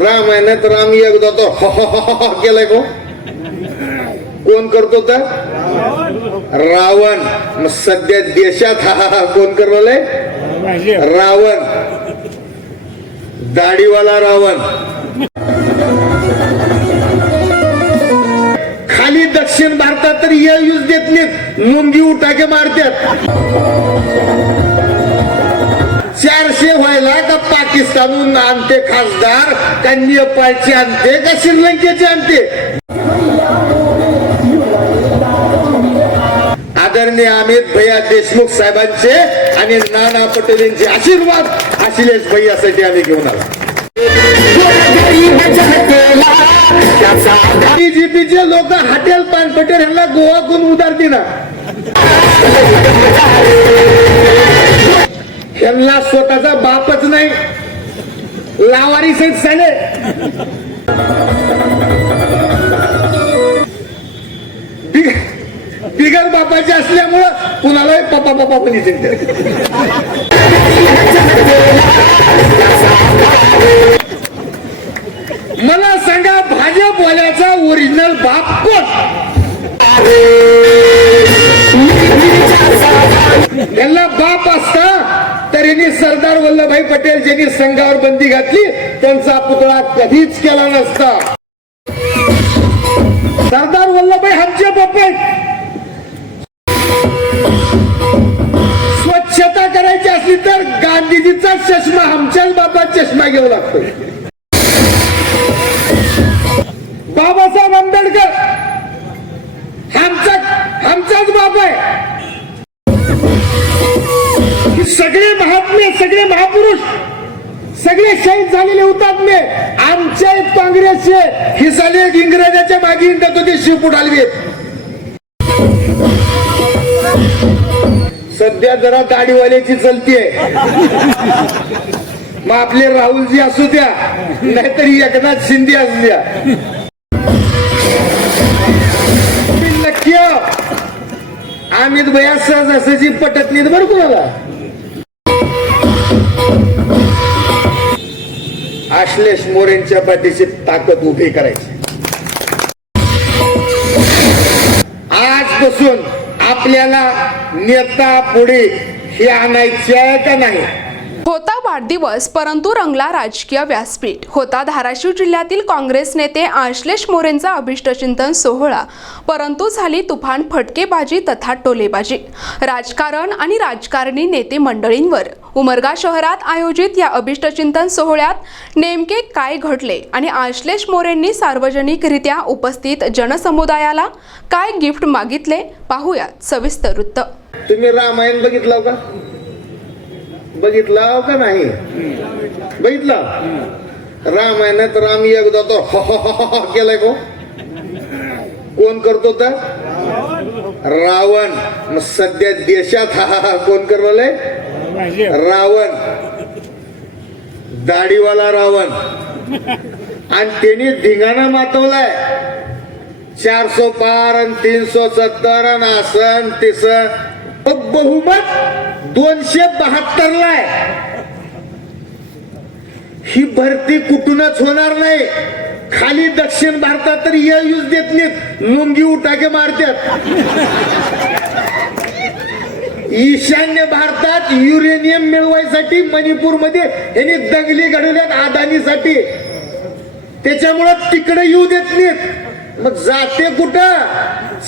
रामायणात राम एकदा तो केलाय कोण करतो तर रावण. मग सध्या देशात कोण करवलंय रावण, दाढीवाला रावण. खाली दक्षिण भारतात तर यूज देत नाहीत, मुंगी उठाके मारतात. 400 व्हायला का पाकिस्तानहून आणते खासदार, का नेपाळचे आणते का श्रीलंकेचे आणते. आदरणीय अमित भैया देशमुख साहेबांचे आणि नाना पटेल यांचे आशीर्वाद अखिलेश भैयासाठी आम्ही घेऊन आलो. बीजेपीचे लोक हॉटेल पानपटेल यांना गोवा कोण उधार दिला. यांना स्वतःचा बापच नाही, लावारी सहित साले. बिगर बापाचे असल्यामुळं कुणाला पप्पा पप्पा पण मला सांगा, भाजप वाल्याचा ओरिजिनल बाप कोण. यांना बाप असता तर यांनी सरदार वल्लभभाई पटेल ज्यांनी संघावर बंदी घातली त्यांचा पुतळा कधीच केला नसता. सरदार वल्लभभाई आमचे बाप आहेत. स्वच्छता करायची असली तर गांधीजीचा चष्मा आमच्याच बापात चष्मा घेऊ लागतो. बाबासाहेब आंबेडकर आमचाच बाप आहे. सगळे महात्मे, सगळे महापुरुष, सगळे शहीद झालेले हुतात्मे आमच्या काँग्रेसचे. हे झाले इंग्रजाच्या मागे हिंडत होते शिवपुट हलवे. सध्या जरा दाढीवाल्याची चलतीये. मग आपले राहुलजी असू द्या नाहीतरी एकनाथ शिंदे असू द्या. नक्की अमित भैया सहजासहजी पटत नाहीत बरं कुणाला. अखिलेश मोरेंच्या पाठीची ताकद उभी करायची. आजपासून आपल्याला नेता पुढे हे आणायचे आहे का नाही. होता वाढदिवस परंतु रंगला राजकीय व्यासपीठ. होता धाराशिव जिल्ह्यातील काँग्रेस नेते अखिलेश मोरेंचा अभिष्टचिंतन सोहळा, परंतु झाली तुफान फटकेबाजी तथा टोलेबाजी. राजकारण आणि राजकारणी नेते मंडळींवर उमरगा शहरात आयोजित या अभिष्टचिंतन सोहळ्यात नेमके काय घडले आणि अखिलेश मोरेंनी सार्वजनिकरित्या उपस्थित जनसमुदायाला काय गिफ्ट मागितले, पाहूयात सविस्तर वृत्त. तुम्ही रामायण बघितलं का? बघितला का नाही बघितला. रामायणात राम एकदा तो केलाय कोण करतो तर रावण. मग सध्या देशात कोण करवलंय रावण, दाढीवाला रावण. आणि त्यांनी धिंगाणा मातवलाय 400 पार आणि 370 आणि असं तिस. बहुमत 272 ला. ही भरती कुठूनच होणार नाही. खाली दक्षिण भारतात तर यूज देत नाहीत, मुंगी उठाके मारतात. ईशान्य भारतात युरेनियम मिळवायसाठी मणिपूरमध्ये यांनी दंगली घडवल्यात अदानीसाठी. त्याच्यामुळं तिकडे येऊ देत नाहीत. मग जाते कुठं.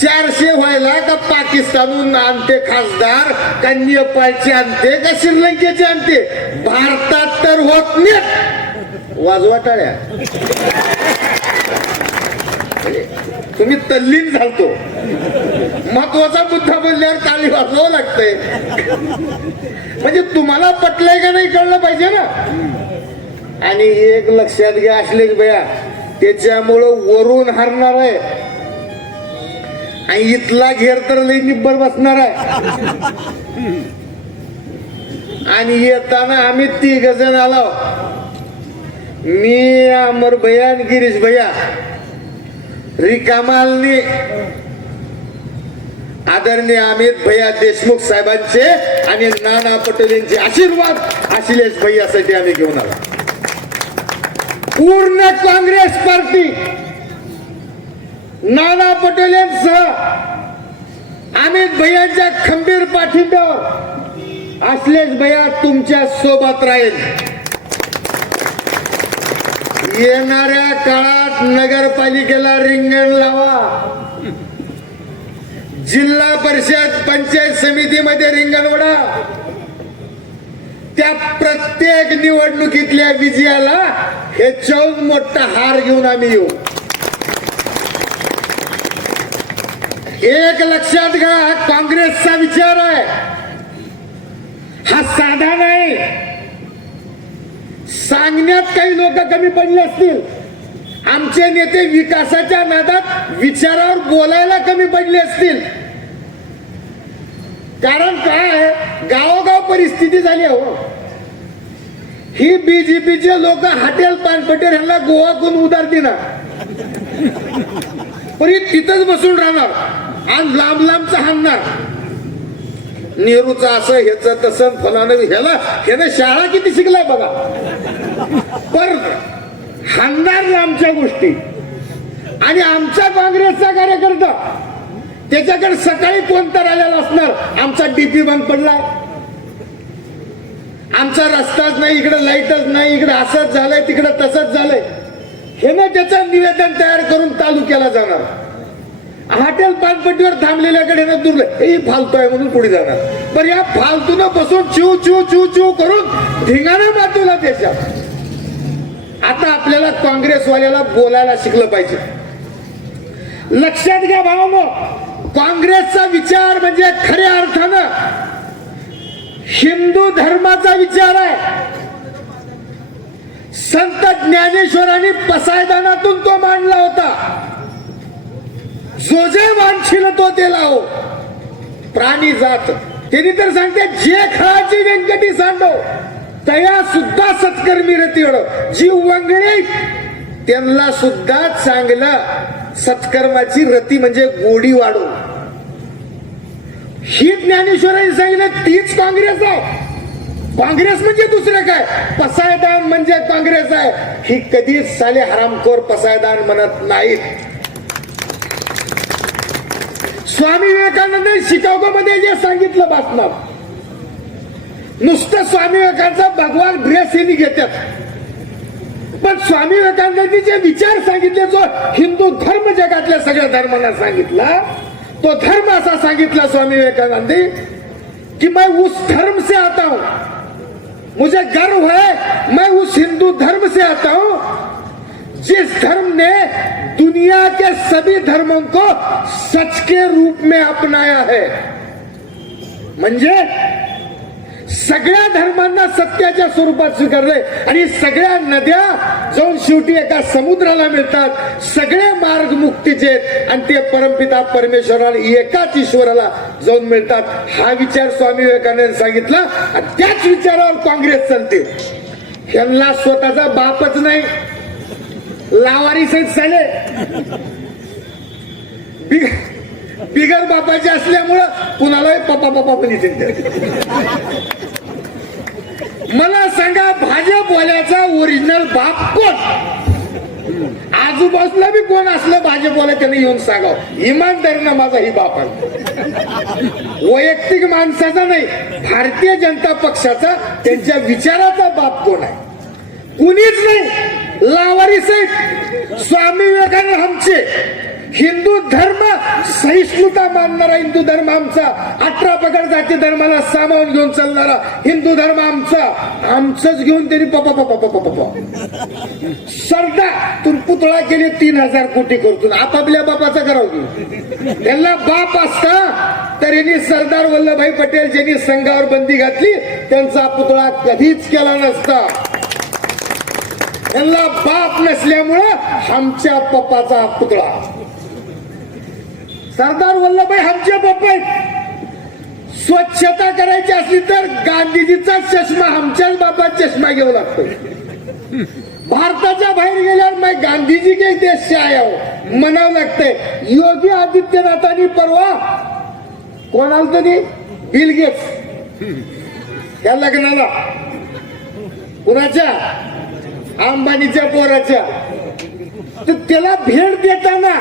400 व्हायला का पाकिस्तानहून आणते खासदार, का नेपाळचे आणते का श्रीलंकेचे आणते. भारतात तर होत नाहीत. वाजवा टाळ्या. तुम्ही तल्लीन झालतो. महत्वाचा मुद्दा बोलल्यावर टाळी वाजवावं लागतंय. म्हणजे तुम्हाला पटलंय का नाही कळलं पाहिजे ना. आणि एक लक्षात घ्या अखिलेश भैया, त्याच्यामुळं वरून हरणार आहे आणि इथला घेर तर लई निब्बर बसणार आहे. आणि येताना आम्ही 3 जण आलो. मी, अमर भैया आणि गिरीश भैया. रिकामालनी आदरणीय अमित भैया देशमुख साहेबांचे आणि नाना पटेल यांचे आशीर्वाद अखिलेश भैयासाठी आम्ही घेऊन आलो. पूर्ण काँग्रेस पार्टी नाना पटोले यांसह अमित भैयांच्या खंबीर पाठिंब्यावर आश्लेष भैया तुमच्या सोबत राहील. येणाऱ्या काळात नगरपालिकेला रिंगण लावा, जिल्हा परिषद पंचायत समितीमध्ये रिंगण ओढा. त्या प्रत्येक निवडणुकीतल्या विजयाला ह्याच्याहून मोठा हार घेऊन आम्ही येऊ. एक लक्षात घ्या, हा काँग्रेसचा विचार आहे, हा साधा नाही. सांगण्यात काही लोक कमी पडले असतील, आमचे नेते विकासाच्या नादात विचारावर बोलायला कमी पडले असतील. कारण काय, गावोगाव परिस्थिती झाली हो. ही बीजेपीचे लोक हॉटेल पानपटेर ह्यांना गोवाकडून उधार देणार, पण तिथंच बसून राहणार आणि लांब लांबच हाणणार. नेहरूचं असं ह्याचं तसं फलानं ह्यानं शाळा किती शिकलाय बघा, पण हाणणार लांबच्या गोष्टी. आणि आमचा काँग्रेसचा कार्यकर्ता त्याच्याकडे सकाळी कोणता आलेला असणार, आमचा डीपी बंद पडलाय, आमचा रस्ताच नाही, इकडे लाईटच नाही, इकडे असंच झालंय, तिकडे तसंच झालंय, हे ना त्याचं निवेदन तयार करून तालुक्याला जाणार. हॉटेल पानपट्टीवर थांबलेल्याकडे ना दुर्लक्ष, ही फालतू आहे म्हणून पुढे जाणार. पण या फालतून बसून चिव चिव चिव चिव करून धिंगाणा मातवला देशात. आता आपल्याला काँग्रेसवाल्याला बोलायला शिकलं पाहिजे. लक्षात घ्या भावांनो, काँग्रेसचा विचार म्हणजे खऱ्या अर्थानं हिंदू धर्माचा विचार आहे. संत ज्ञानेश्वरांनी पसायदानातून तो मांडला होता, जो जे वांछिल तो ते लावो प्राणी जात. त्यांनी तर सांगते, जे खळाची व्यंकटी सांडो तया सुद्धा सत्कर्मी रतीड. जी वंगळे त्यांना सुद्धा चांगलं सत्कर्माची रती म्हणजे गोडी वाढो. ही ज्ञानेश्वरांनी सांगितलं, तीच काँग्रेस आहे. काँग्रेस म्हणजे दुसरं काय, पसायदान म्हणजे काँग्रेस आहे. ही कधीच साले हरामखोर पसायदान म्हणत नाहीत. स्वामी विवेकानंदांनी शिकागो मध्ये जे सांगितलं भाषणात, नुसतं स्वामी विवेकानंदांचा भगवान ड्रेस यांनी घेतात, पण स्वामी विवेकानंदांनी जे विचार सांगितले, जो हिंदू धर्म जगातल्या सगळ्या धर्मांना सांगितला, तो धर्म असा सांगितला स्वामी विवेकानंद कि मैं उस धर्म से आता हूं, मुझे गर्व है मैं उस हिंदू धर्म से आता हूं जिस धर्म ने दुनिया के सभी धर्मों को सच के रूप में अपनाया है. म्हणजे सगळ्या धर्मांना सत्याच्या स्वरूपात स्वीकारले आणि सगळ्या नद्या जाऊन शेवटी एका समुद्राला मिळतात. सगळे मार्ग मुक्तीचे आणि ते परमपिता परमेश्वराला एकाच ईश्वराला जाऊन मिळतात. हा विचार स्वामी विवेकानंद सांगितला आणि त्याच विचारावर काँग्रेस चालते. यांना स्वतःचा बापच नाही, लावारी झाले, बिगर बापाचे असल्यामुळं कुणालाही पप्पा पप्पा पण मला सांगा, भाजपवाल्याचा ओरिजिनल बाप कोण? आजूबाजूला बी कोण असलं भाजपवाला त्याने येऊन सांगावं, इमानदारीनं माझा ही बाप आहे. वैयक्तिक माणसाचा नाही, भारतीय जनता पक्षाचा, त्यांच्या विचाराचा बाप कोण आहे? कुणीच नाही. लावारी साहेब स्वामी विवेकानंद आमचे हिंदू धर्म सहिष्णुता मानणारा हिंदू धर्म आमचा, 18 पगड जाती धर्माला सामावून घेऊन चालणारा हिंदू धर्म आमचा, आमचंच घेऊन त्यांनी पप्पा पप्पा पप्पा पप्पा सरदा तू पुतळा केले 3000 कोटी करतो, आपापल्या बापाचा करावं. त्यांना बाप असता तर यांनी सरदार वल्लभभाई पटेल ज्यांनी संघावर बंदी घातली त्यांचा पुतळा कधीच केला नसता. यांना बाप नसल्यामुळं आमच्या पप्पाचा पुतळा. सरदार वल्लभभाई आमचे बाप आहेत. स्वच्छता करायची असली तर गांधीजीचा चष्मा आमच्याच बापात चष्मा घेऊ लागतो. भारताच्या बाहेर गेल्यावर मैं गांधीजी के देश से आया हूं म्हणावं लागतंय. योगी आदित्यनाथांनी परवा कोणाला तरी बिल गेट्स या लग्नाला कुणाच्या अंबानीच्या पोराच्या, तर त्याला भेट देताना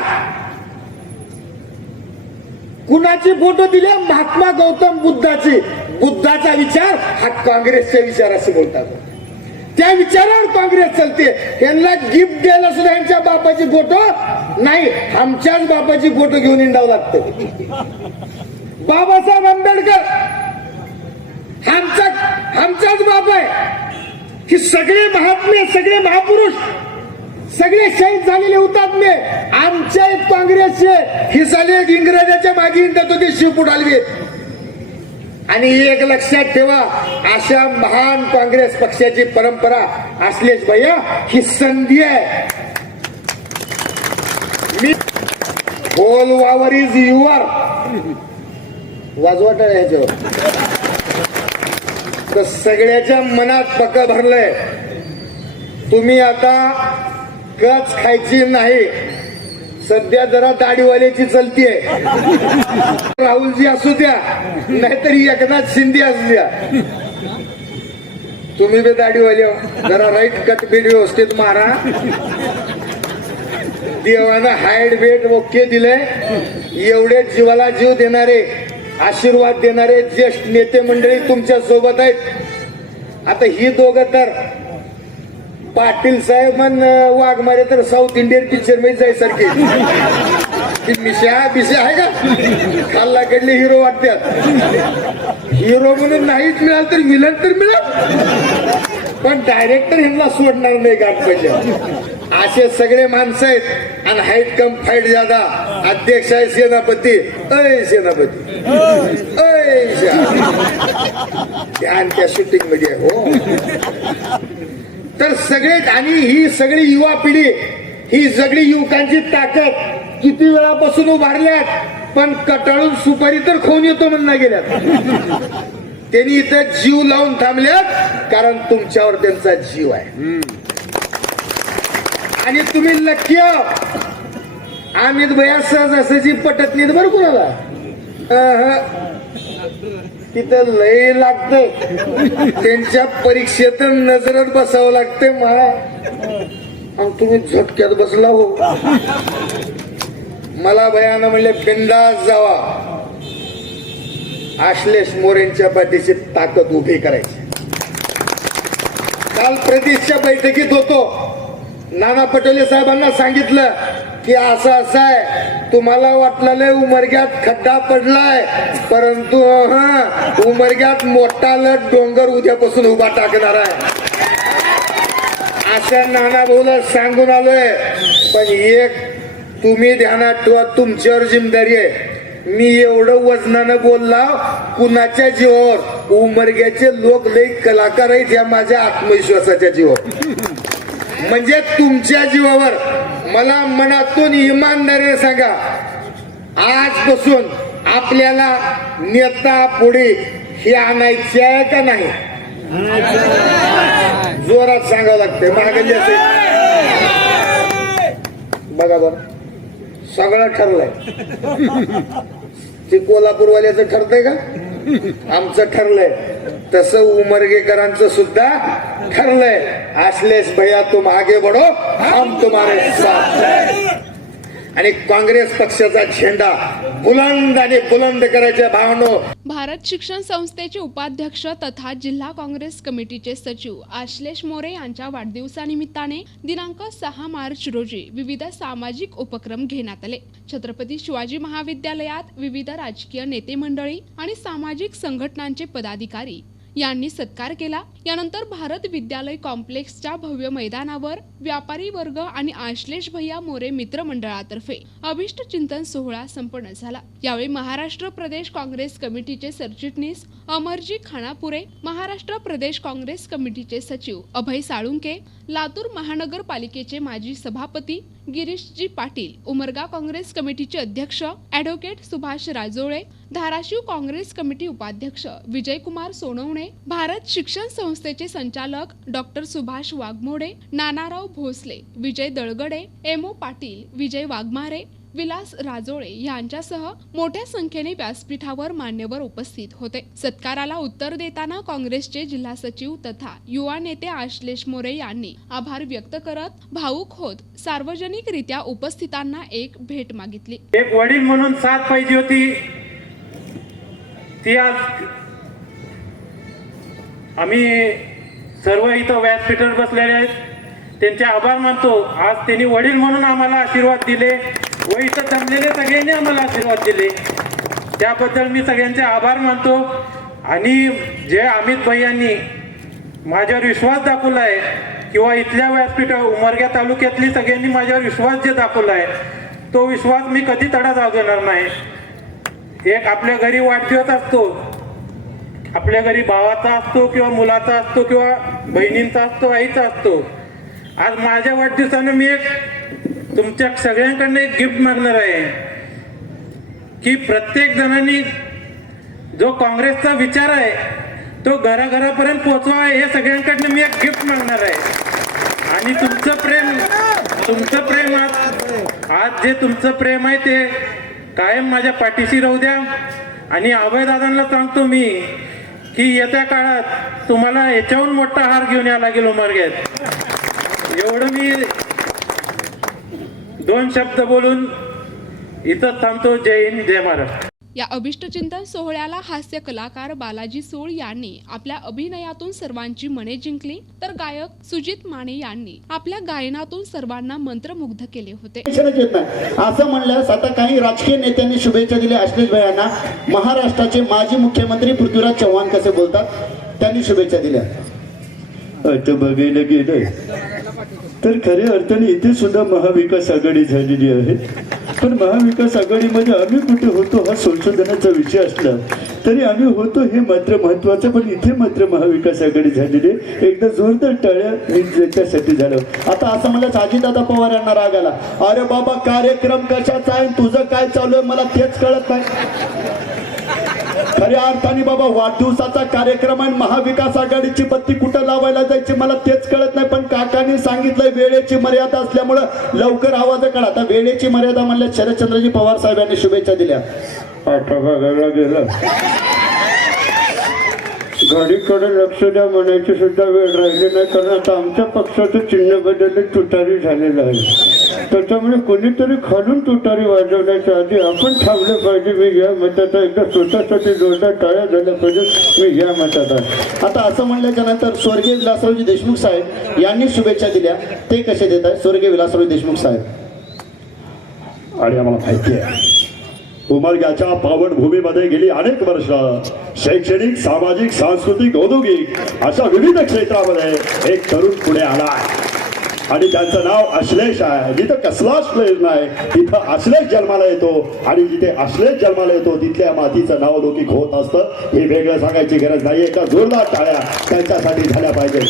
कुणाचे फोटो दिले? महात्मा गौतम बुद्धाचे. बुद्धाचा विचार हा काँग्रेसचा विचार असं बोलतात. त्या विचारावर काँग्रेस चालते. यांना गिफ्ट द्यायला सुद्धा यांच्या बापाची फोटो नाही, आमच्याच बापाची फोटो घेऊन हिंडावं लागतं. बाबासाहेब आंबेडकर आमचाच बाप आहे. ही सगळे महात्मे, सगळे महापुरुष, सगळे शहीद झालेले हुतात्मे आमच्या काँग्रेसचे. ही साले इंग्रजाच्या मागे हिंडत होते शिवपुट हलवे. आणि एक लक्षात ठेवा, अशा महान काँग्रेस पक्षाची परंपरा असलेच भैया ही संधी आहे. मी होल वावर इज युअर वाजवाट आहे ह्याच्यावर. तर सगळ्याच्या मनात पक्क भरलंय. तुम्ही आता कच खायची नाही. सध्या जरा दाढीवाल्याची चलतीये. राहुलजी असू द्या, नाहीतरी एकनाथ शिंदे असू द्या. तुम्ही बी दाढीवाले जरा राईट कट बीट व्यवस्थित मारा. देवानं हाईट वेट ओके दिलंय. एवढे जीवाला जीव देणारे, आशीर्वाद देणारे ज्येष्ठ नेते मंडळी तुमच्या सोबत आहेत. आता ही दोघं तर पाटील साहेब वाघमारे तर साऊथ इंडियन पिक्चर मध्ये जायसारखे. मिशा बिशा आहे का? खाल्ला कडले हिरो वाटतात. हिरो म्हणून नाहीच मिळाल तर विलन तर मिळाल, पण डायरेक्टर ह्यांना सोडणार नाही गाठ पाहिजे. असे सगळे माणसं आहेत. आणि हाईट कम फाईट ज्यादा. अध्यक्ष आहे सेनापती. अय सेनापती, अय ध्यान त्या शूटिंग मध्ये हो. तर सगळे, आणि ही सगळी युवा पिढी, ही सगळी युवकांची ताकद किती वेळापासून उभारल्यात, पण कटाळून सुपारी तर खाऊन येतो म्हणून गेल्यात. त्यांनी इथं जीव लावून थांबल्यात, कारण तुमच्यावर त्यांचा जीव आहे. आणि तुम्ही लक्ष्य अमित भैया सहजासहजी पटत नाहीत बरं कुणाला. तिथं लय लागतंय. त्यांच्या परीक्षेत नजरत बसावं लागतंय मला. आणि तुम्ही झटक्यात बसला हो. मला भयानं म्हणले बिंदास जावा. आश्लेष मोरेंच्या पाठीची ताकद उभी करायची. काल प्रदेशच्या बैठकीत होतो. नाना पटोले साहेबांना सांगितलं की असं आहे, तुम्हाला वाटलं उमरग्यात खड्डा पडलाय, परंतु उमरग्यात मोठा लट डोंगर उद्यापासून उभा टाकणार आहे. अशा नाना भाऊला सांगून आलोय. पण एक तुम्ही ध्यानात ठेवा, तुमच्यावर जिम्मेदारी आहे. मी एवढं वजनानं बोलला कुणाच्या जीवावर? उमरग्याचे लोक लई कलाकार आहेत या माझ्या आत्मविश्वासाच्या जीवावर, म्हणजे तुमच्या जीवावर. मला मनातून इमानदारीने सांगा, आजपासून आपल्याला नेता पुढे हे आणायचे आहे का नाही? जोरात सांगावं लागतंय. महागल्ली असेल बघा बरं, सगळं ठरलंय. ते कोल्हापूरवाल्याचं ठरतंय का? आमचं ठरलंय. तसं उमरगेकरांचं सुद्धा ठरलंय. आश्लेष भैया तुम आगे बढ़ो, हम तुम्हारे साथ. आणि काँग्रेस पक्षाचा झेंडा बुलंद आणि बुलंद करायच्या भावनो. भारत शिक्षण संस्थेचे उपाध्यक्ष तथा जिल्हा काँग्रेस कमिटीचे सचिव आश्लेष मोरे यांच्या वाढदिवसानिमित्ताने दिनांक 6 मार्च रोजी विविध सामाजिक उपक्रम घेण्यात आले. छत्रपती शिवाजी महाविद्यालयात विविध राजकीय नेते मंडळी आणि सामाजिक संघटनांचे पदाधिकारी यांनी सत्कार केला. यानंतर भारत विद्यालय कॉम्प्लेक्सच्या भव्य मैदानावर व्यापारी वर्ग आणि आश्लेष भैया मोरे मित्र मंडळातर्फे अभिष्ट चिंतन सोहळा संपन्न झाला. यावेळी महाराष्ट्र प्रदेश काँग्रेस कमिटीचे सरचिटणीस अमरजी खानापुरे, महाराष्ट्र प्रदेश काँग्रेस कमिटीचे सचिव अभय साळुंके, लातूर महानगरपालिकेचे माजी सभापती गिरीशजी पाटील, उमरगा काँग्रेस कमिटीचे अध्यक्ष ॲडव्होकेट सुभाष राजोळे, धाराशिव काँग्रेस कमिटी उपाध्यक्ष विजयकुमार सोनवणे, भारत शिक्षण संस्थेचे संचालक डॉक्टर सुभाष वाघमोडे, नानाराव भोसले, विजय दळगडे, एमओ पाटील, विजय वाघमारे, विलास राजोळे यांच्यासह मोठ्या संख्येने व्यासपीठावर मान्यवर उपस्थित होते। सत्काराला उत्तर देताना काँग्रेसचे जिल्हा सचिव तथा युवा नेते आश्लेष मोरे यांनी आभार व्यक्त करत भावुक होत सार्वजनिकरित्या उपस्थितांना एक भेट मागितली। एक वडील म्हणून साथ पाहिजे होती, ती आज आम्ही सर्व इथं व्यासपीठावर बसलेले आहेत, त्यांचे आभार मानतो। आज त्यांनी वडील म्हणून आम्हाला आशीर्वाद दिले व इथं जमलेले सगळ्यांनी आम्हाला आशीर्वाद दिले, त्याबद्दल मी सगळ्यांचे आभार मानतो। आणि जे अमित भैयांनी माझ्यावर विश्वास दाखवला आहे किंवा इथल्या व्यासपीठावर उमरगा तालुक्यातली सगळ्यांनी माझ्यावर विश्वास जे दाखवला आहे, तो विश्वास मी कधी तडा जाऊ देणार नाही। एक आपल्या घरी वाढदिवस असतो, आपल्या घरी भावाचा असतो किंवा मुलाचा असतो किंवा बहिणींचा असतो, आईचा असतो। आज माझ्या वाढदिवसानं मी एक तुमच्या सगळ्यांकडनं एक गिफ्ट मागणार आहे की प्रत्येक जणांनी जो काँग्रेसचा विचार आहे तो घराघरापर्यंत पोहोचवा, हे सगळ्यांकडनं मी एक गिफ्ट मागणार आहे। आणि तुमचं प्रेम आज जे तुमचं प्रेम आहे ते कायम माझ्या पाठीशी राहू द्या। आणि अभयदादांना सांगतो मी की येत्या काळात तुम्हाला याच्याहून मोठा हार घेऊन यायला लागेल उमरग्यात। एवढं मी 2 शब्द बोलून इथं थांबतो। जय हिंद, जय महाराष्ट्र। या अभिष्टचिंतन सोहळ्याला हास्य कलाकार बालाजी सूळ यांनी आपल्या अभिनयातून सर्वांची मने जिंकली, तर गायक सुजित माने यांनी आपल्या गायनातून सर्वांना मंत्रमुग्ध केले होते। असं म्हणल्यास आता काही राजकीय नेत्यांनी शुभेच्छा दिल्या आश्लेष भैयांना। महाराष्ट्राचे माजी मुख्यमंत्री पृथ्वीराज चव्हाण कसे बोलतात, त्यांनी शुभेच्छा दिल्या। आता बघायला गेलं तर खऱ्या अर्थाने इथे सुद्धा महाविकास आघाडी झालेली आहे, पण महाविकास आघाडीमध्ये आम्ही कुठे होतो हा संशोधनाचा विषय असला तरी आम्ही होतो हे मात्र महत्वाचं। पण इथे मात्र महाविकास आघाडी झालेली आहे, एकदा जोरदार टाळ्या हे त्याच्यासाठी झालं। आता असं म्हणलं अजितदादा पवार यांना राग आला, अरे बाबा कार्यक्रम कशाचा आहे, तुझं काय चालू आहे मला तेच कळत नाही। खऱ्या अर्थाने बाबा वाढदिवसाचा कार्यक्रम आहे, महाविकास आघाडीची बत्ती कुठं लावायला जायची मला तेच कळत नाही। पण काकांनी सांगितलंय वेळेची मर्यादा असल्यामुळं लवकर आवाज काढा। आता वेळेची मर्यादा म्हणल्या शरदचंद्रजी पवार साहेब यांनी शुभेच्छा दिल्या। आता बघायला गेलं गाडीकडे लक्ष द्या म्हणायची सुद्धा वेळ राहिली नाही, कारण आता आमच्या पक्षाचं चिन्ह बदलले तुतारी झालेलं आहे। त्याच्यामुळे कोणीतरी खालून तुतारी वाजवण्याच्या आधी आपण थांबलं पाहिजे। मी या मताचा एकदा स्वतःसाठी जोरदार टाळ्या झाल्या पाहिजे, मी या मताचा। आता असं म्हणल्याच्या नंतर स्वर्गीय विलासरावजी देशमुख साहेब यांनी शुभेच्छा दिल्या, ते कसे देत आहेत स्वर्गीय विलासरावजी देशमुख साहेब? आणि आम्हाला माहिती आहे उमरग्याच्या पावनभूमीमध्ये गेली अनेक वर्ष शैक्षणिक, सामाजिक, सांस्कृतिक, औद्योगिक अशा विविध क्षेत्रामध्ये एक तरुण पुढे आला आणि त्यांचं नाव आश्लेष आहे। जिथं कसलाच क्लेश नाही तिथं आश्लेष जन्माला येतो, आणि जिथे आश्लेष जन्माला येतो तिथल्या मातीचं नाव लौकिक होत असतं। हे वेगळं सांगायची गरज नाही, एका जोरदार टाळ्या त्यांच्यासाठी झाल्या पाहिजे,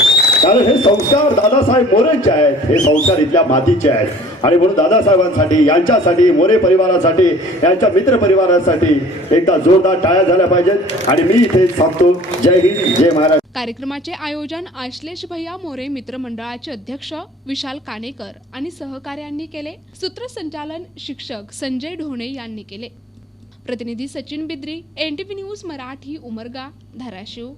कारण हे संस्कार दादासाहेब मोरेंचे आहेत, हे संस्कार इथल्या मातीचे आहेत। आणि म्हणून दादासाहेबांसाठी, यांच्यासाठी, मोरे परिवारासाठी, यांच्या मित्र परिवारासाठी एकदा जोरदार टाळ्या झाल्या पाहिजेत। आणि मी इथे सांगतो जय हिंद, जय महाराष्ट्र। कार्यक्रमाचे आयोजन आश्लेष भैया मोरे मित्रमंडळाचे अध्यक्ष विशाल कानेकर आणि सहकार्यांनी केले। सूत्रसंचालन शिक्षक संजय ढोणे यांनी केले। प्रतिनिधी सचिन बिद्री, NTV न्यूज मराठी, उमरगा, धाराशिव।